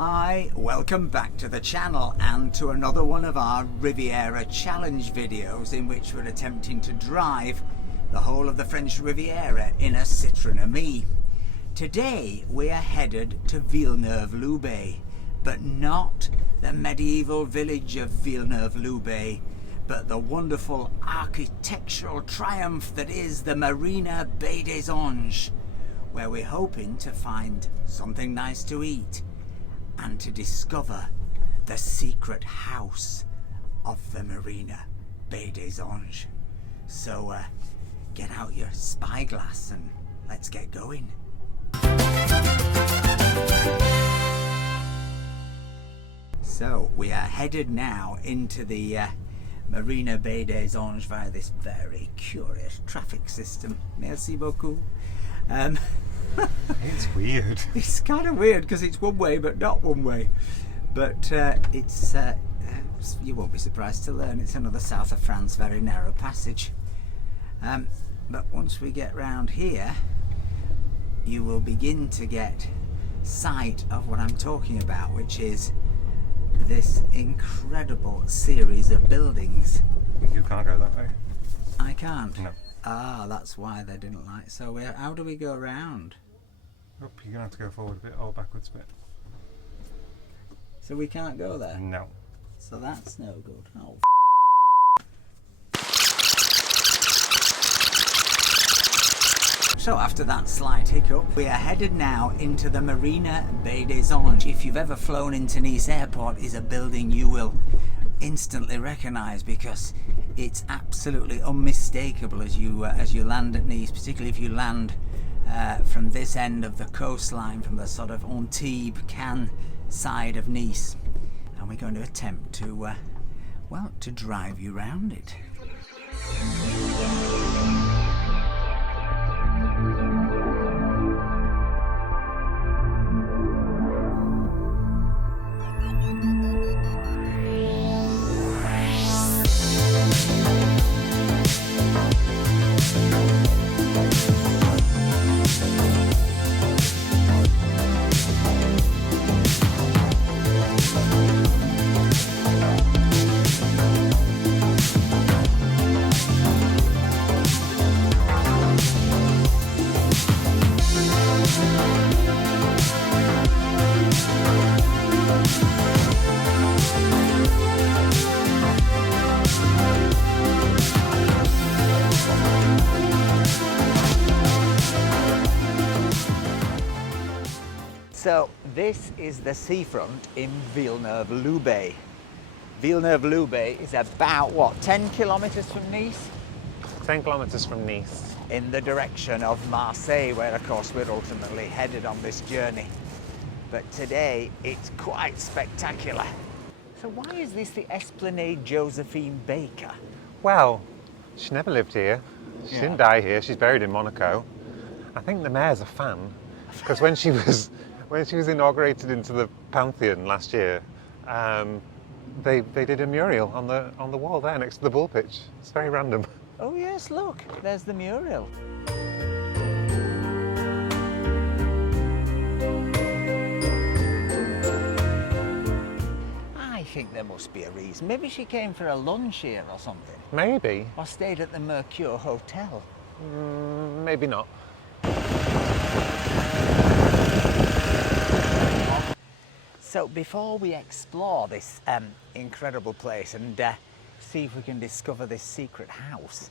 Hi, welcome back to the channel and to another one of our Riviera challenge videos in which we're attempting to drive the whole of the French Riviera in a Citroën Ami. Today we are headed to Villeneuve Loubet, but not the medieval village of Villeneuve Loubet, but the wonderful architectural triumph that is the Marina Baie des Anges, where we're hoping to find something nice to eat and to discover the secret house of the Marina Baie des Anges. So get out your spyglass and let's get going. So we are headed now into the Marina Baie des Anges via this very curious traffic system. Merci beaucoup. It's weird. It's kind of weird because it's one way but not one way. But it's you won't be surprised to learn it's another south of France very narrow passage. But once we get round here, you will begin to get sight of what I'm talking about, which is this incredible series of buildings. You can't go that way. I can't? No. Ah, that's why they didn't like. So how do we go around? Oh, you're going to have to go forward a bit or backwards a bit. So we can't go there? No. So that's no good. Oh, So after that slight hiccup, we are headed now into the Marina Baie des Anges. If you've ever flown into Nice Airport, is a building you will instantly recognise because it's absolutely unmistakable as you land at Nice, particularly if you land from this end of the coastline, from the sort of Antibes, Cannes side of Nice. And we're going to attempt to, well, to drive you round it. So this is the seafront in Villeneuve Loubet. Villeneuve Loubet is about, what, 10 kilometres from Nice? 10 kilometres from Nice. In the direction of Marseille, where of course we're ultimately headed on this journey. But today it's quite spectacular. So why is this the Esplanade Josephine Baker? Well, she never lived here. She didn't die here. She's buried in Monaco. I think the mayor's a fan because when she was inaugurated into the Pantheon last year, they did a mural on the wall there next to the bull pitch. It's very random. Oh yes, look, there's the mural. I think there must be a reason. Maybe she came for a lunch here or something. Maybe. Or stayed at the Mercure Hotel. Maybe not. So before we explore this incredible place and see if we can discover this secret house,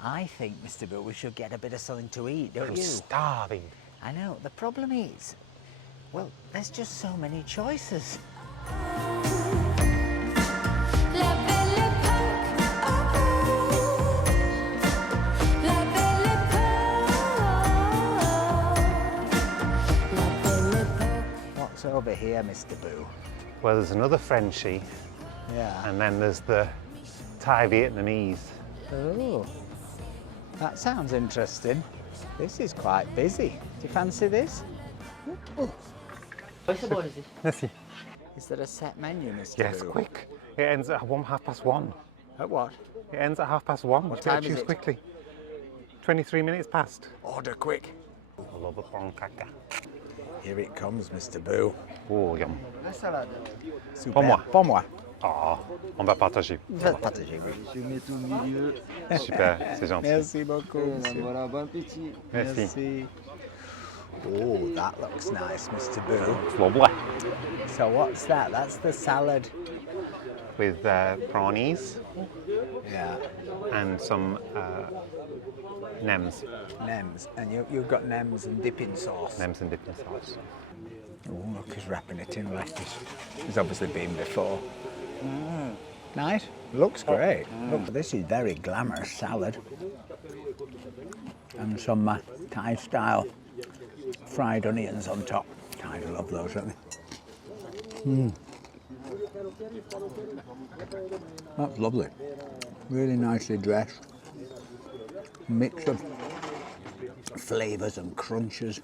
I think, Mr. Bill, we should get a bit of something to eat, don't I'm you? starving. I know. The problem is, well, there's just so many choices. What's over here, Mr. Boo? Well, there's another Frenchie. Yeah. And then there's the Thai Vietnamese. Oh, that sounds interesting. This is quite busy. Do you fancy this? Oh. Merci. Is there a set menu, Mr. Yes, Boo? quick. It ends at 1:30. At what? It ends at 1:30. What You've got time to is choose it? quickly. 23 minutes past. Order quick. I love a prawn caca. Here it comes, Mr. Boo. Oh, yum. La salade. Super. Pour moi. Pour moi. Oh, on va partager. Partagez, oui. Je mets tout au milieu. Super, c'est gentil. Merci beaucoup, Voilà, monsieur. voilà, bon appétit. Merci. Oh, that looks nice, Mr. Boo. Lovely. So what's that? That's the salad. With prawnies Yeah, and some nems. nems. And you've got nems and dipping sauce. Nems and dipping sauce. Oh, look, he's wrapping it in lettuce. He's obviously been before. Nice. Looks great. Look, this is very glamorous salad. And some Thai-style fried onions on top. Thai love those, don't they? That's lovely. Really nicely dressed. Mix of flavours and crunches.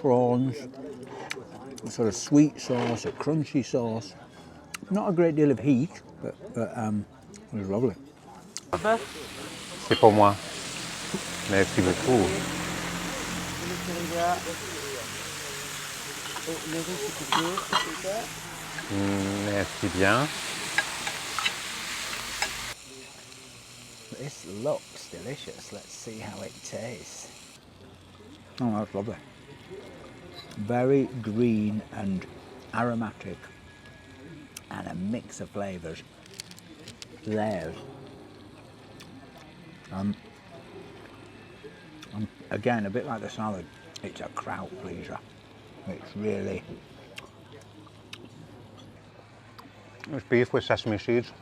Prawns, a sort of sweet sauce, a crunchy sauce. Not a great deal of heat, but it was lovely. C'est pour moi. Merci beaucoup. Le riz, c'est coupé, super. Merci bien. This looks delicious. Let's see how it tastes. Oh, that's lovely. Very green and aromatic, and a mix of flavours. Layers. Again, a bit like the salad, it's a crowd pleaser. It's really... It's beef with sesame seeds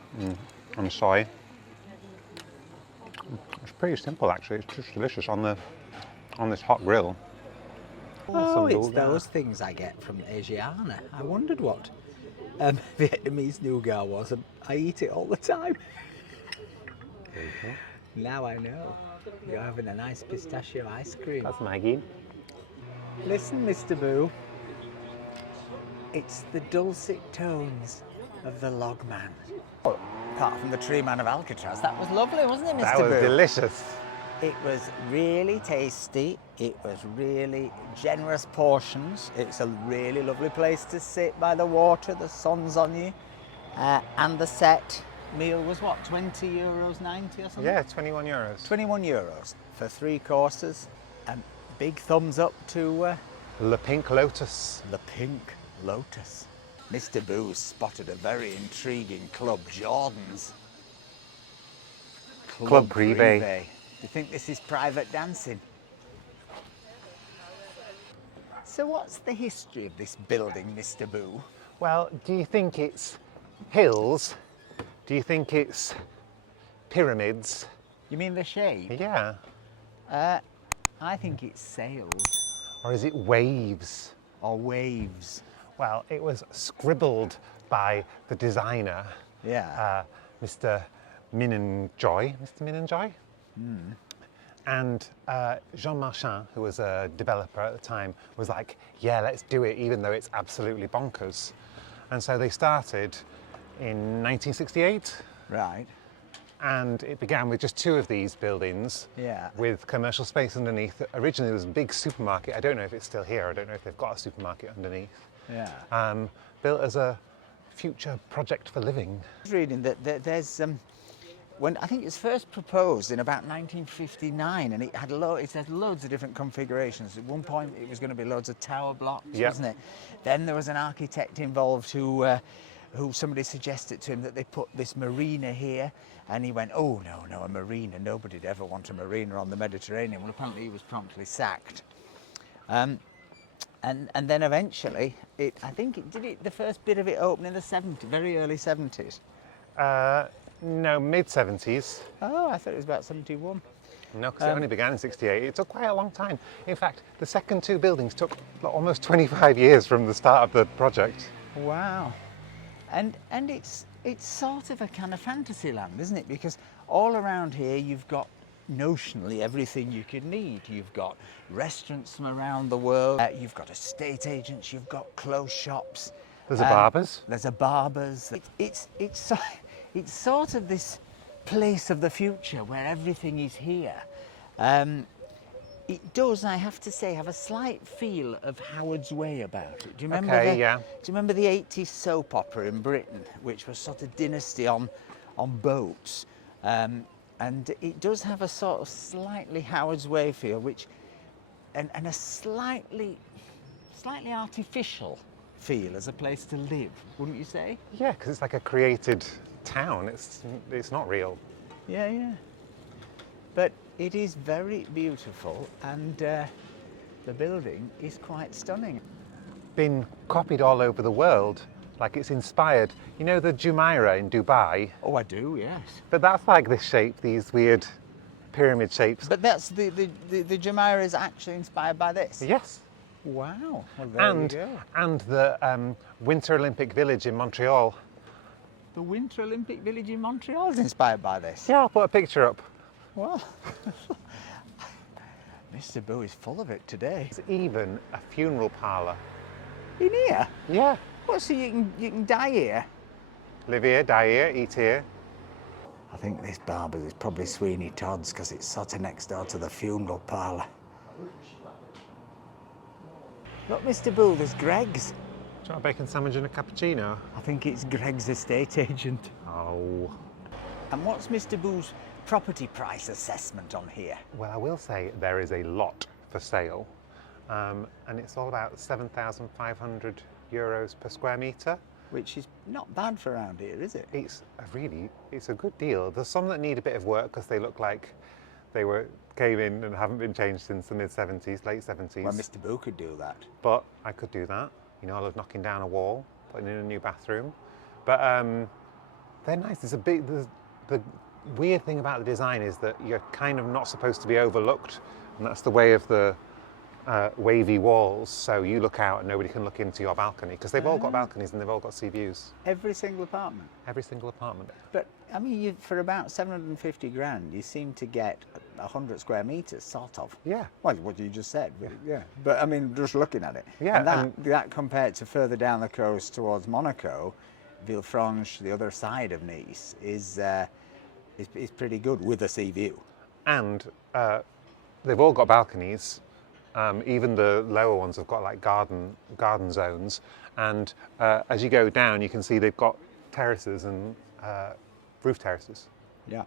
and soy. It's pretty simple actually. It's just delicious on this hot grill. Oh, it's nougat. those things I get from Asiana. I wondered what Vietnamese nougat was, and I eat it all the time. Now I know. You're having a nice pistachio ice cream. That's Maggie. Listen, Mr. Boo. It's the dulcet tones of the log man. Oh, apart from the tree man of Alcatraz, that was lovely, wasn't it, Mr. That was Boo? delicious. It was really tasty. It was really generous portions. It's a really lovely place to sit by the water. The sun's on you. And the set meal was what, €20, 90 or something? Yeah, 21 euros. €21 for 3 courses. Big thumbs up to Le Pink Lotus. the Pink Lotus. Mr. Boo spotted a very intriguing club, Jordan's. Club Privé. Do you think this is private dancing? So what's the history of this building, Mr. Boo? Well, do you think it's hills? Do you think it's pyramids? You mean the shape? Yeah. I think it's sails Or is it waves? or waves. Well, it was scribbled by the designer, Yeah. Mr. Minenjoy. Mr. Minenjoy? And Jean Marchand, who was a developer at the time, was like, yeah, let's do it, even though it's absolutely bonkers. And so they started in 1968. Right. And it began with just 2 of these buildings, Yeah. with commercial space underneath. Originally, there was a big supermarket. I don't know if it's still here. I don't know if they've got a supermarket underneath. Yeah. Built as a future project for living. I was reading that there's when I think it was first proposed in about 1959, and it had loads of different configurations. At one point, it was going to be loads of tower blocks, Yep. wasn't it? Then there was an architect involved who somebody suggested to him that they put this marina here, and he went, "Oh no, a marina! Nobody'd ever want a marina on the Mediterranean." Well, apparently he was promptly sacked. And then eventually, I think the first bit of it opened in the 70s, very early 70s. No, mid-70s. Oh, I thought it was about 71. No, because it only began in 68. It took quite a long time. In fact, the second 2 buildings took almost 25 years from the start of the project. Wow. And it's sort of a kind of fantasy land, isn't it? Because all around here you've got notionally everything you could need. You've got restaurants from around the world, you've got estate agents, you've got clothes shops. There's a barber's. There's a barber's. It's sort of this place of the future where everything is here. It does, I have to say, have a slight feel of Howard's Way about it. Do you remember Okay, the, yeah. Do you remember the 80s soap opera in Britain, which was sort of dynasty on boats? And it does have a sort of slightly Howard's Way feel, which and a slightly artificial feel as a place to live, wouldn't you say? Yeah, because it's like a created town. It's not real. Yeah, yeah. But it is very beautiful, and the building is quite stunning. Been copied all over the world, like it's inspired. You know the Jumeirah in Dubai? Oh, I do, yes. But that's like this shape, these weird pyramid shapes. But that's the Jumeirah is actually inspired by this? Yes. Wow. Well, there you go. And the Winter Olympic Village in Montreal. The Winter Olympic Village in Montreal is inspired by this? Yeah, I'll put a picture up. Well, Mr. Boo is full of it today. There's even a funeral parlour. In here? Yeah. What, so you can die here? Live here, die here, eat here. I think this barber's is probably Sweeney Todd's because it's sort of next door to the funeral parlour. Look, Mr. Boo, there's Greg's. Do you want a bacon sandwich and a cappuccino? I think it's Greg's estate agent. Oh. And what's Mr. Boo's property price assessment on here? Well, I will say there is a lot for sale, and it's all about 7,500 euros per square metre. Which is not bad for around here, is it? It's a good deal. There's some that need a bit of work because they look like they came in and haven't been changed since the mid-70s, late 70s. Well, Mr. Boo could do that. But I could do that. You know, I love knocking down a wall, putting in a new bathroom. But they're nice. The weird thing about the design is that you're kind of not supposed to be overlooked, and that's the way of the wavy walls, so you look out and nobody can look into your balcony, because they've all got balconies and they've all got sea views. Every single apartment? Every single apartment. But, I mean, for about 750 grand, you seem to get 100 square metres, sort of. Yeah. Well, what you just said, but, yeah. But, I mean, just looking at it. Yeah. And that compared to further down the coast towards Monaco, Villefranche, the other side of Nice, is pretty good with a sea view. And they've all got balconies. Even the lower ones have got like garden zones, and as you go down you can see they've got terraces and roof terraces. Yeah.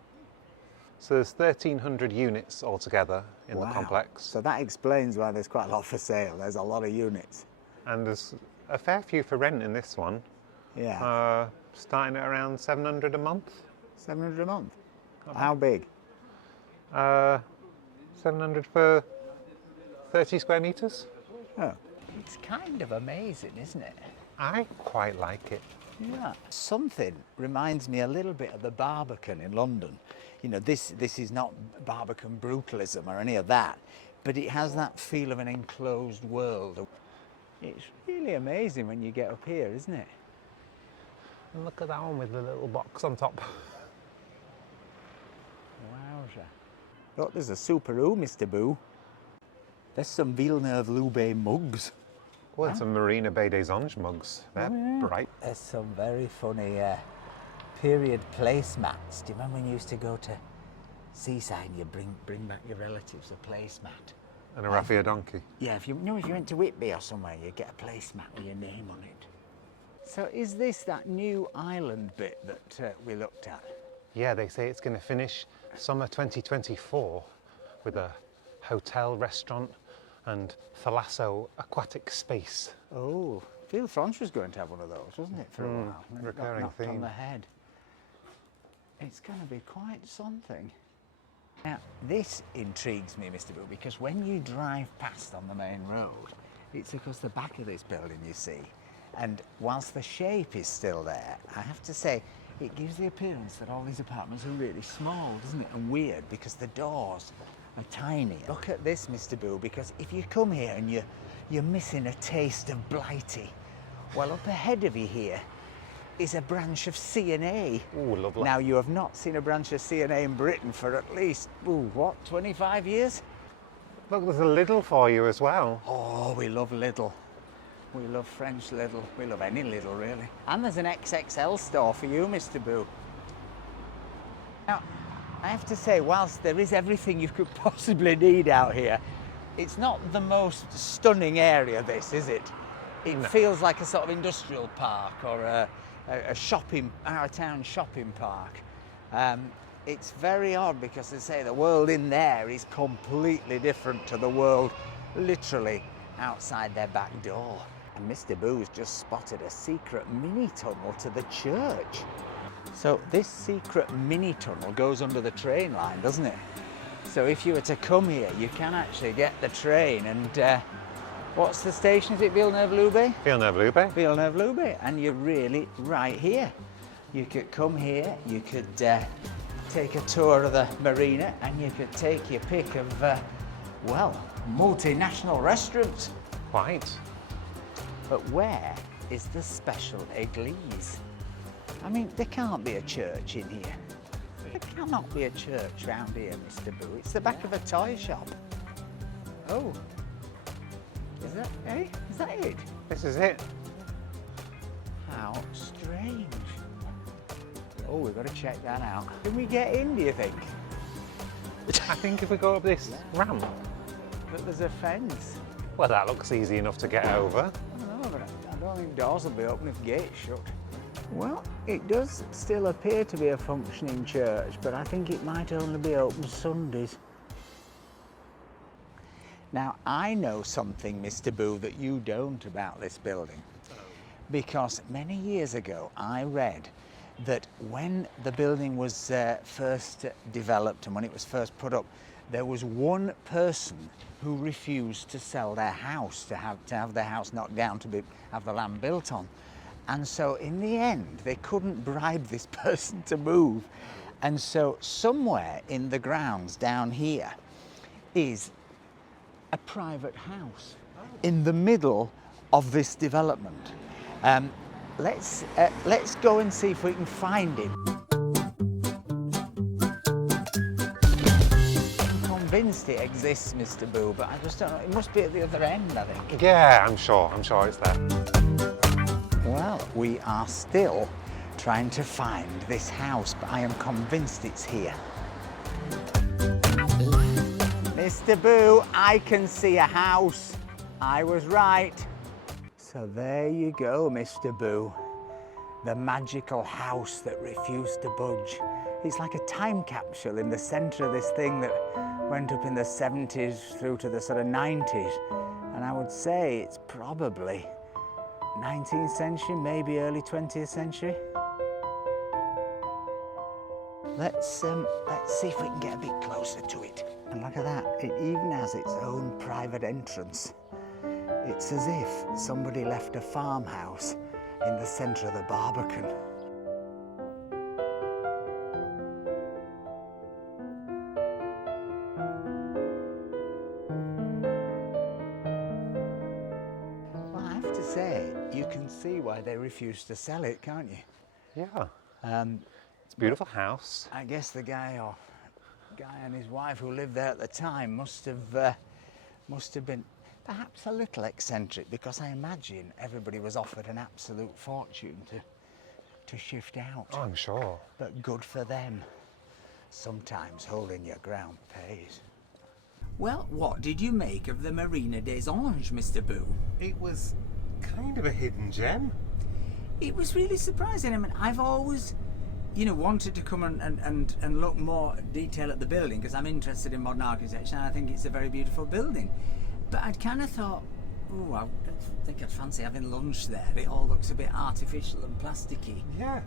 So there's 1,300 units altogether in the complex. So that explains why there's quite a lot for sale. There's a lot of units. And there's a fair few for rent in this one. Yeah. Starting at around 700 a month. 700 a month? How big? 700 for 30 square metres. Oh. It's kind of amazing, isn't it? I quite like it. Yeah. Something reminds me a little bit of the Barbican in London. You know, this is not Barbican brutalism or any of that, but it has that feel of an enclosed world. It's really amazing when you get up here, isn't it? And look at that one with the little box on top. Wowza. Look, there's a Subaru, Mr. Boo. There's some Villeneuve Loubet mugs. Well, it's some Marina Baie des Anges mugs. They're bright. There's some very funny period placemats. Do you remember when you used to go to Seaside and you bring back your relatives a placemat? And a raffia donkey. Yeah, if you went to Whitby or somewhere, you get a placemat with your name on it. So is this that new island bit that we looked at? Yeah, they say it's going to finish summer 2024 with a hotel, restaurant and Thalasso aquatic space. Oh, Villefranche was going to have one of those, wasn't it, for a while? Recurring knocked theme. on the head. It's going to be quite something. Now, this intrigues me, Mr. Boo, because when you drive past on the main road, it's across the back of this building, you see. And whilst the shape is still there, I have to say, it gives the appearance that all these apartments are really small, doesn't it? And weird, because the doors are tiny. Look at this, Mr. Boo, because if you come here and you're missing a taste of Blighty, well, up ahead of you here is a branch of C&A. Ooh, lovely. Now, you have not seen a branch of C&A in Britain for at least, 25 years? Look, there's a Lidl for you as well. Oh, we love Lidl. We love French Lidl. We love any Lidl, really. And there's an XXL store for you, Mr. Boo. Now, I have to say, whilst there is everything you could possibly need out here, it's not the most stunning area, this, is it? It feels like a sort of industrial park or a shopping, our town shopping park. It's very odd because they say the world in there is completely different to the world literally outside their back door. And Mr. Boo's just spotted a secret mini tunnel to the church. So this secret mini tunnel goes under the train line, doesn't it? So if you were to come here, you can actually get the train and what's the station? Is it Villeneuve Loubet? Villeneuve Loubet. Villeneuve Loubet, and you're really right here. You could come here, you could take a tour of the marina, and you could take your pick of, well, multinational restaurants. Quite. But where is the special église? I mean, there can't be a church in here. There cannot be a church round here, Mr. Boo. It's the back of a toy shop. Oh. Is that, eh? Is that it? This is it. How strange. Oh, we've got to check that out. Can we get in, do you think? I think if we go up this ramp. But there's a fence. Well, that looks easy enough to get over. I don't know, but I don't think doors will be open if gates shut. Well, it does still appear to be a functioning church, but I think it might only be open Sundays. Now, I know something, Mr. Boo, that you don't about this building. Because many years ago, I read that when the building was first developed and when it was first put up, there was one person who refused to sell their house, to have their house knocked down, have the land built on. And so in the end, they couldn't bribe this person to move. And so somewhere in the grounds down here is a private house in the middle of this development. Let's go and see if we can find it. I'm convinced it exists, Mr. Boo, but I just don't know. It must be at the other end, I think. Yeah, I'm sure it's there. Well, we are still trying to find this house, but I am convinced it's here. Mr. Boo, I can see a house. I was right. So there you go, Mr. Boo. The magical house that refused to budge. It's like a time capsule in the centre of this thing that went up in the 70s through to the sort of 90s. And I would say it's probably 19th century, maybe early 20th century. Let's see if we can get a bit closer to it. And look at that, it even has its own private entrance. It's as if somebody left a farmhouse in the centre of the Barbican. Well, I have to say, you can see why they refused to sell it, can't you? Yeah. It's a beautiful house. I guess the guy and his wife who lived there at the time must have been perhaps a little eccentric, because I imagine everybody was offered an absolute fortune to shift out. Oh, I'm sure. But good for them. Sometimes holding your ground pays. Well, what did you make of the Marina des Anges, Mr. Boo? It was kind of a hidden gem. It was really surprising. I mean, I've always, wanted to come and look more detail at the building because I'm interested in modern architecture and I think it's a very beautiful building. But I'd kind of thought, oh, I think I'd fancy having lunch there. It all looks a bit artificial and plasticky. Yeah.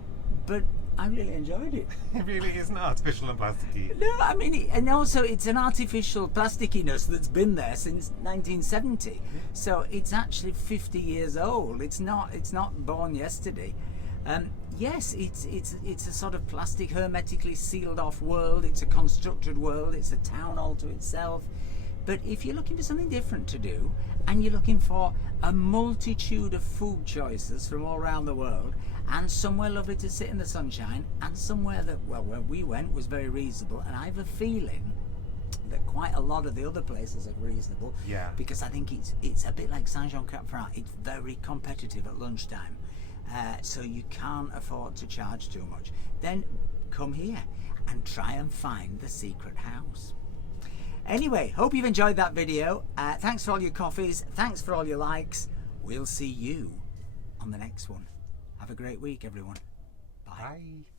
But I really enjoyed it. It really isn't artificial and plasticky. No, I mean, and also it's an artificial plasticiness that's been there since 1970. So it's actually 50 years old. It's not born yesterday. Yes, it's a sort of plastic, hermetically sealed off world. It's a constructed world. It's a town all to itself. But if you're looking for something different to do, and you're looking for a multitude of food choices from all around the world, and somewhere lovely to sit in the sunshine, and somewhere that, well, where we went was very reasonable, and I have a feeling that quite a lot of the other places are reasonable. Yeah. Because I think it's a bit like Saint-Jean-Cap-Ferrat. It's very competitive at lunchtime, so you can't afford to charge too much. Then come here and try and find the secret house. Anyway, hope you've enjoyed that video. Thanks for all your coffees. Thanks for all your likes. We'll see you on the next one. Have a great week, everyone. Bye. Bye.